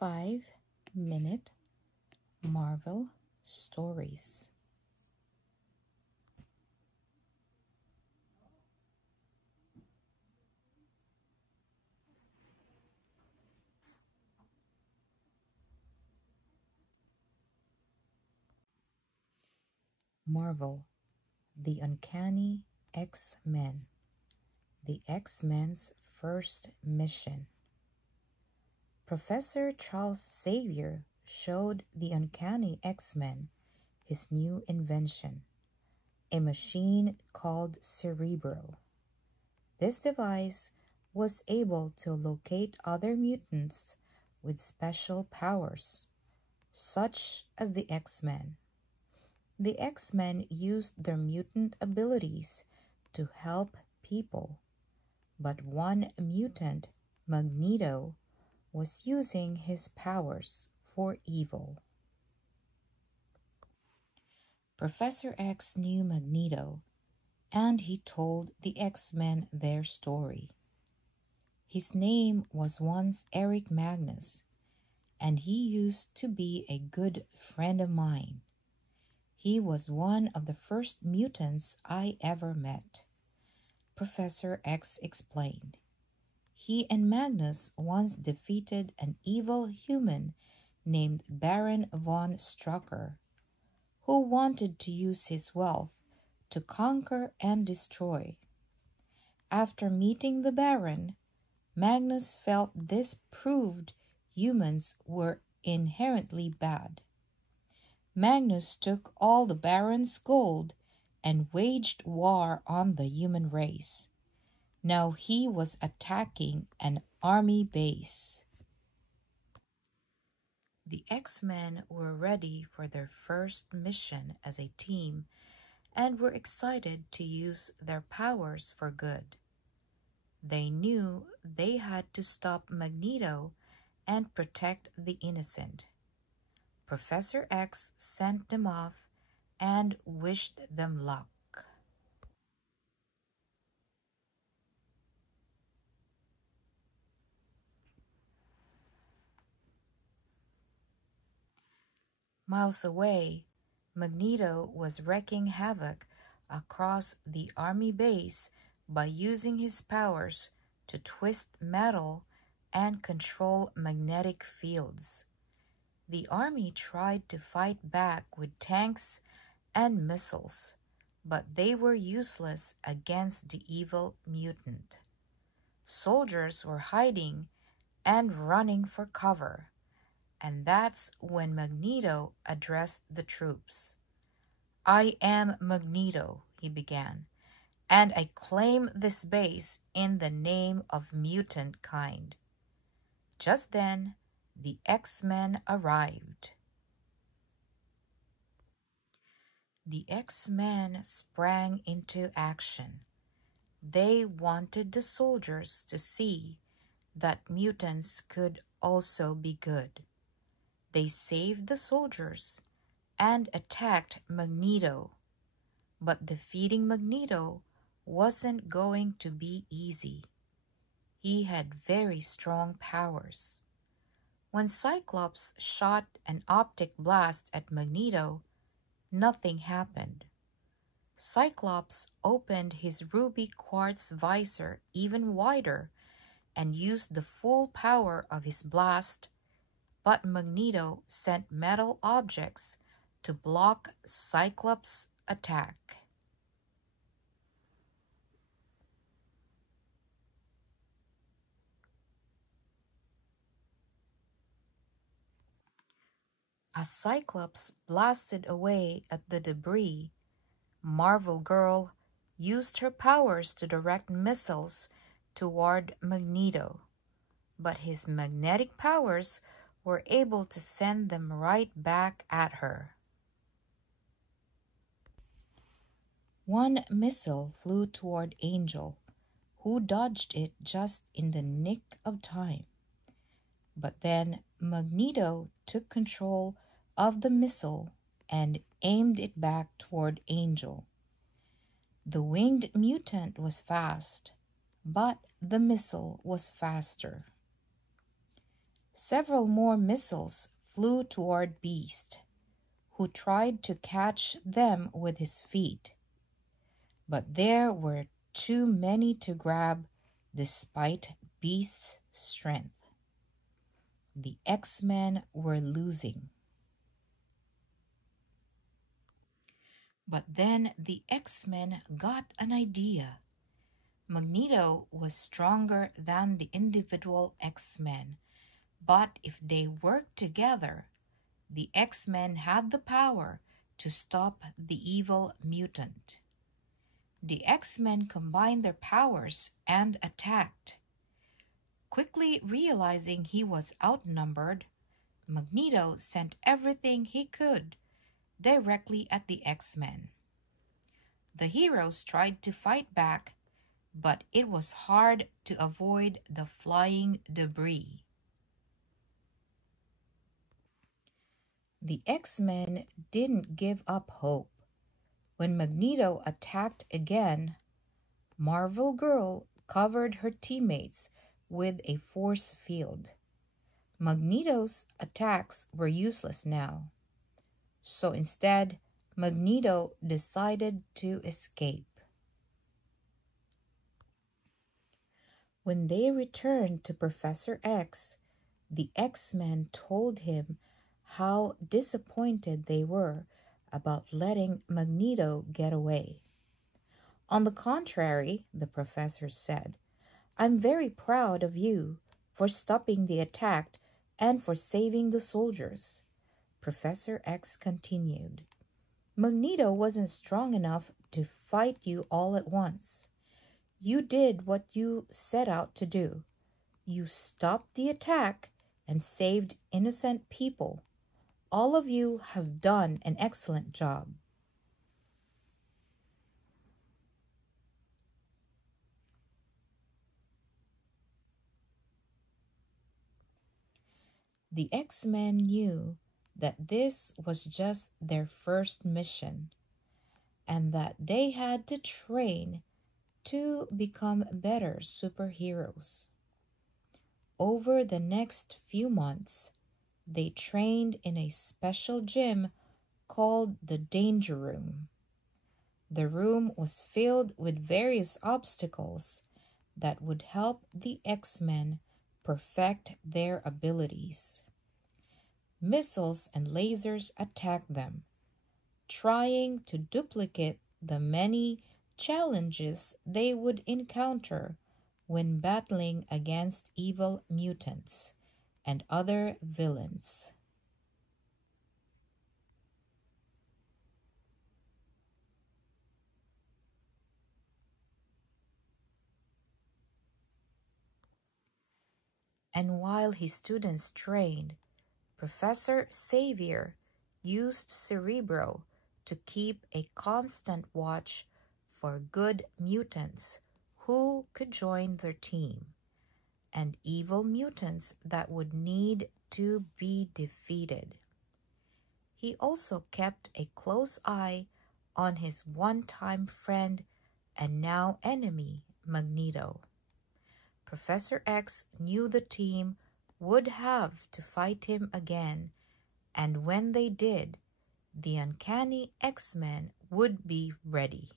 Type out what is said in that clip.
5-minute Marvel stories. Marvel, The Uncanny X-Men. The X-Men's First Mission. Professor Charles Xavier showed the Uncanny X-Men his new invention, a machine called Cerebro. This device was able to locate other mutants with special powers, such as the X-Men. The X-Men used their mutant abilities to help people, but one mutant, Magneto, was using his powers for evil. Professor X knew Magneto, and he told the X-Men their story. His name was once Eric Magnus, and he used to be a good friend of mine. He was one of the first mutants I ever met, Professor X explained. He and Magnus once defeated an evil human named Baron von Strucker, who wanted to use his wealth to conquer and destroy. After meeting the Baron, Magnus felt this proved humans were inherently bad. Magnus took all the Baron's gold and waged war on the human race. Now he was attacking an army base. The X-Men were ready for their first mission as a team and were excited to use their powers for good. They knew they had to stop Magneto and protect the innocent. Professor X sent them off and wished them luck. Miles away, Magneto was wreaking havoc across the army base by using his powers to twist metal and control magnetic fields. The army tried to fight back with tanks and missiles, but they were useless against the evil mutant. Soldiers were hiding and running for cover, and that's when Magneto addressed the troops. "I am Magneto," he began, "and I claim this base in the name of mutant kind." Just then, the X-Men arrived. The X-Men sprang into action. They wanted the soldiers to see that mutants could also be good. They saved the soldiers and attacked Magneto. But defeating Magneto wasn't going to be easy. He had very strong powers. When Cyclops shot an optic blast at Magneto, nothing happened. Cyclops opened his ruby quartz visor even wider and used the full power of his blast, but Magneto sent metal objects to block Cyclops' attack. As Cyclops blasted away at the debris, Marvel Girl used her powers to direct missiles toward Magneto, but his magnetic powers were able to send them right back at her. One missile flew toward Angel, who dodged it just in the nick of time. But then Magneto took control of the missile and aimed it back toward Angel. The winged mutant was fast, but the missile was faster. Several more missiles flew toward Beast, who tried to catch them with his feet. But there were too many to grab despite Beast's strength. The X-Men were losing. But then the X-Men got an idea. Magneto was stronger than the individual X-Men, but if they worked together, the X-Men had the power to stop the evil mutant. The X-Men combined their powers and attacked. Quickly realizing he was outnumbered, Magneto sent everything he could directly at the X-Men. The heroes tried to fight back, but it was hard to avoid the flying debris. The X-Men didn't give up hope. When Magneto attacked again, Marvel Girl covered her teammates with a force field. Magneto's attacks were useless now. So instead, Magneto decided to escape. When they returned to Professor X, the X-Men told him how disappointed they were about letting Magneto get away. On the contrary, the professor said, "I'm very proud of you for stopping the attack and for saving the soldiers." Professor X continued, "Magneto wasn't strong enough to fight you all at once. You did what you set out to do. You stopped the attack and saved innocent people. All of you have done an excellent job." The X-Men knew that this was just their first mission and that they had to train to become better superheroes. Over the next few months, they trained in a special gym called the Danger Room. The room was filled with various obstacles that would help the X-Men perfect their abilities. Missiles and lasers attacked them, trying to duplicate the many challenges they would encounter when battling against evil mutants and other villains. And while his students trained, Professor Xavier used Cerebro to keep a constant watch for good mutants who could join their team, and evil mutants that would need to be defeated. He also kept a close eye on his one-time friend and now enemy, Magneto. Professor X knew the team would have to fight him again, and when they did, the Uncanny X-Men would be ready.